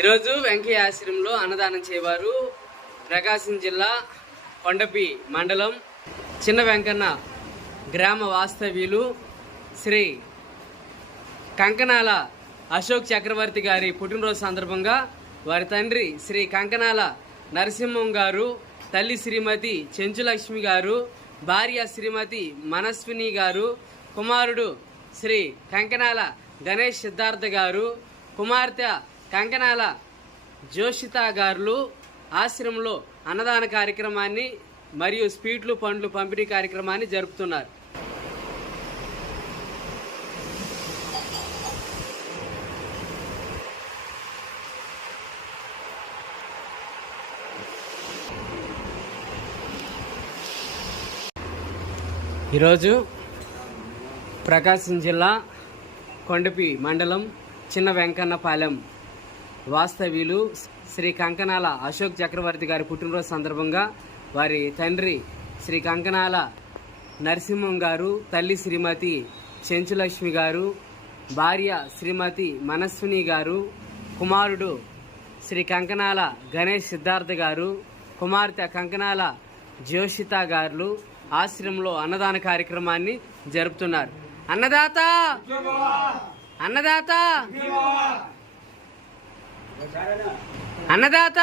ఈరోజు వెంకయ్య ఆశ్రమంలో అన్నదానం చేయవారు ప్రకాశం జిల్లా కొండపి మండలం చిన్న వెంకన్న గ్రామ వాస్తవ్యులు శ్రీ కంకనాల అశోక్ చక్రవర్తి గారి పుట్టినరోజు సందర్భంగా వారి తండ్రి శ్రీ కంకనాల నరసింహం గారు, తల్లి శ్రీమతి చెంచులక్ష్మి గారు, భార్య శ్రీమతి మనస్విని గారు, కుమారుడు శ్రీ కంకనాల గణేష్ సిద్ధార్థ గారు, కుమార్తె కంకనాల జోషిత గారు ఆశ్రమంలో అన్నదాన కార్యక్రమాన్ని మరియు స్వీట్లు పండ్లు పంపిణీ కార్యక్రమాన్ని జరుపుతున్నారు. ఈరోజు ప్రకాశం జిల్లా కొండపి మండలం చిన్న వెంకన్నపాలెం వాస్తవ్యులు శ్రీ కంకనాల అశోక్ చక్రవర్తి గారి పుట్టినరోజు సందర్భంగా వారి తండ్రి శ్రీ కంకనాల నరసింహం గారు, తల్లి శ్రీమతి చెంచులక్ష్మి గారు, భార్య శ్రీమతి మనస్విని గారు, కుమారుడు శ్రీ కంకనాల గణేష్ సిద్ధార్థ గారు, కుమార్తె కంకనాల జోషిత గారు ఆశ్రమంలో అన్నదాన కార్యక్రమాన్ని జరుపుతున్నారు. అన్నదాత అన్నదాత అన్నదాత